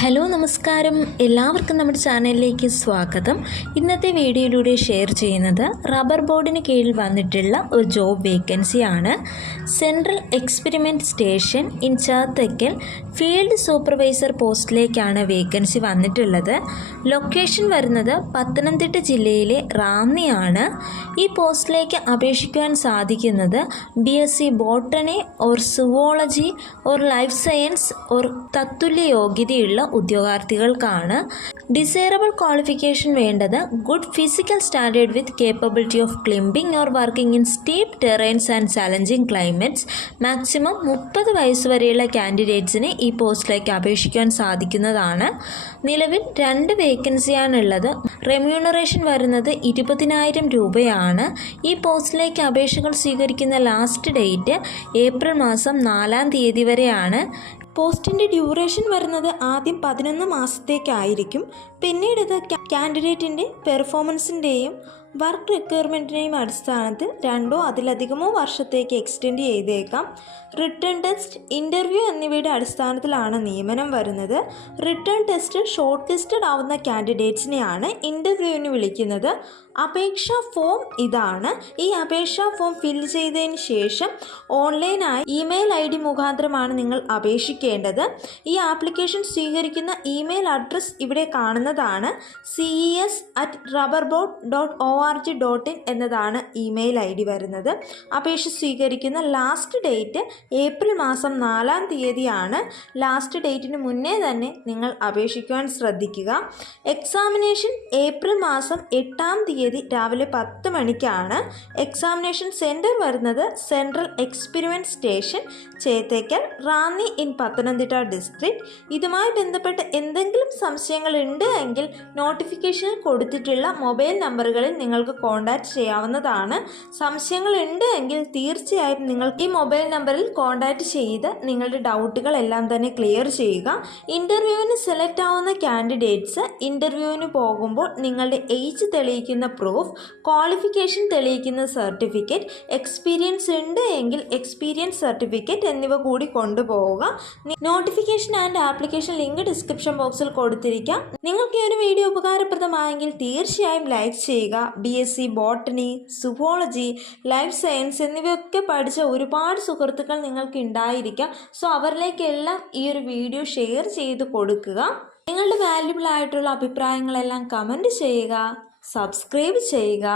Hello നമസ്കാരം, എല്ലാവർക്കും നമ്മുടെ ചാനലിലേക്ക് സ്വാഗതം. ഇന്നത്തെ വീഡിയോയിലൂടെ ഷെയർ ചെയ്യുന്നത് റബ്ബർ ബോർഡിന് കീഴിൽ വന്നിട്ടുള്ള ഒരു ജോബ് വേക്കൻസിയാണ്. Central experiment station in Chethackal field supervisor പോസ്റ്റിലേക്കാണ് വേക്കൻസി വന്നിട്ടുള്ളത്. ലൊക്കേഷൻ വരുന്നത് പത്തനംതിട്ട ജില്ലയിലെ റാന്നിയാണ്. ഈ പോസ്റ്റിലേക്ക് അപേക്ഷിക്കുവാൻ സാധിക്കുന്നത് BSc botany or zoology or life science or തത്തുല്യ യോഗ്യതയുള്ള ഉദ്യോഗാർത്ഥികൾക്കാണ്. ഡിസൈറബിൾ ക്വാളിഫിക്കേഷൻ വേണ്ടത് good physical standard with capability of climbing or working in steep terrains and challenging climates. Maximum 30 വയസ്സ് വരെയുള്ള കാൻഡിഡേറ്റ്സിന് ഈ പോസ്റ്റിലേക്ക് അപേക്ഷിക്കാൻ സാധിക്കുന്നതാണ്. നിലവിൽ 2 വേക്കൻസിയാണുള്ളത്. റെമ്യൂണറേഷൻ വരുന്നത് 20,000 രൂപയാണ്. ഈ പോസ്റ്റിലേക്ക് അപേക്ഷകൾ സ്വീകരിക്കുന്ന ലാസ്റ്റ് ഡേറ്റ് ഏപ്രിൽ മാസം 4-ാം തീയതി വരെയാണ്. പോസ്റ്റിൻ്റെ ഡ്യൂറേഷൻ വരുന്നത് ആദ്യം 11 മാസത്തേക്കായിരിക്കും. പിന്നീട് ഇത് കാൻഡിഡേറ്റിൻ്റെ പെർഫോമൻസിൻ്റെയും വർക്ക് റിക്വയർമെൻറ്റിനെയും അടിസ്ഥാനത്തിൽ 2 അതിലധികമോ വർഷത്തേക്ക് എക്സ്റ്റെൻഡ് ചെയ്തേക്കാം. റിട്ടേൺ ടെസ്റ്റ്, ഇൻ്റർവ്യൂ എന്നിവയുടെ അടിസ്ഥാനത്തിലാണ് നിയമനം വരുന്നത്. റിട്ടേൺ ടെസ്റ്റ് ഷോർട്ട് ലിസ്റ്റഡ് ആവുന്ന കാൻഡിഡേറ്റ്സിനെയാണ് ഇൻ്റർവ്യൂവിന് വിളിക്കുന്നത്. അപേക്ഷാ ഫോം ഇതാണ്. ഈ അപേക്ഷാ ഫോം ഫില്ല് ചെയ്തതിന് ശേഷം ഓൺലൈനായി ഇമെയിൽ ID മുഖാന്തരമാണ് നിങ്ങൾ അപേക്ഷിക്കേണ്ടത്. ഈ ആപ്ലിക്കേഷൻ സ്വീകരിക്കുന്ന ഇമെയിൽ അഡ്രസ് ഇവിടെ കാണുന്നതാണ്. ces@rubberboard.org.in എന്നതാണ് ഇമെയിൽ ID വരുന്നത്. അപേക്ഷ സ്വീകരിക്കുന്ന ലാസ്റ്റ് ഡേറ്റ് ഏപ്രിൽ മാസം 4-ാം തീയതിയാണ്. ലാസ്റ്റ് ഡേറ്റിന് മുന്നേ തന്നെ നിങ്ങൾ അപേക്ഷിക്കുവാൻ ശ്രദ്ധിക്കുക. എക്സാമിനേഷൻ ഏപ്രിൽ മാസം 8-ാം തീയതി രാവിലെ 10 മണിക്കാണ്. എക്സാമിനേഷൻ സെൻറ്റർ വരുന്നത് central experiment station Chethackal, Ranni in Pathanamthitta district. ഇതുമായി ബന്ധപ്പെട്ട് എന്തെങ്കിലും സംശയങ്ങൾ ഉണ്ട് എങ്കിൽ നോട്ടിഫിക്കേഷനിൽ കൊടുത്തിട്ടുള്ള മൊബൈൽ നമ്പറുകളിൽ നിങ്ങൾക്ക് കോൺടാക്റ്റ് ചെയ്യാവുന്നതാണ്. സംശയങ്ങൾ ഉണ്ട് എങ്കിൽ തീർച്ചയായും നിങ്ങൾ ഈ മൊബൈൽ നമ്പറിൽ കോൺടാക്റ്റ് ചെയ്ത് നിങ്ങളുടെ ഡൗട്ടുകളെല്ലാം തന്നെ ക്ലിയർ ചെയ്യുക. ഇൻ്റർവ്യൂവിന് സെലക്ട് ആവുന്ന കാൻഡിഡേറ്റ്സ് ഇൻ്റർവ്യൂവിന് പോകുമ്പോൾ നിങ്ങളുടെ ഏജ് തെളിയിക്കുന്ന പ്രൂഫ്, ക്വാളിഫിക്കേഷൻ തെളിയിക്കുന്ന സർട്ടിഫിക്കറ്റ്, എക്സ്പീരിയൻസ് ഉണ്ട് എങ്കിൽ എക്സ്പീരിയൻസ് സർട്ടിഫിക്കറ്റ് എന്നിവ കൂടി കൊണ്ടുപോവുക. Notification and application link description ബോക്സിൽ കൊടുത്തിരിക്കാം. നിങ്ങൾക്ക് ഈ ഒരു വീഡിയോ ഉപകാരപ്രദമായെങ്കിൽ തീർച്ചയായും ലൈക്ക് ചെയ്യുക. BSc botany, zoology, life science എന്നിവയൊക്കെ പഠിച്ച ഒരുപാട് സുഹൃത്തുക്കൾ നിങ്ങൾക്ക് ഉണ്ടായിരിക്കാം. സോ അവരിലേക്കെല്ലാം ഈ ഒരു വീഡിയോ ഷെയർ ചെയ്ത് കൊടുക്കുക. നിങ്ങളുടെ വാല്യുബിൾ ആയിട്ടുള്ള അഭിപ്രായങ്ങളെല്ലാം കമൻറ്റ് ചെയ്യുക, സബ്സ്ക്രൈബ് ചെയ്യുക.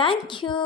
Thank you.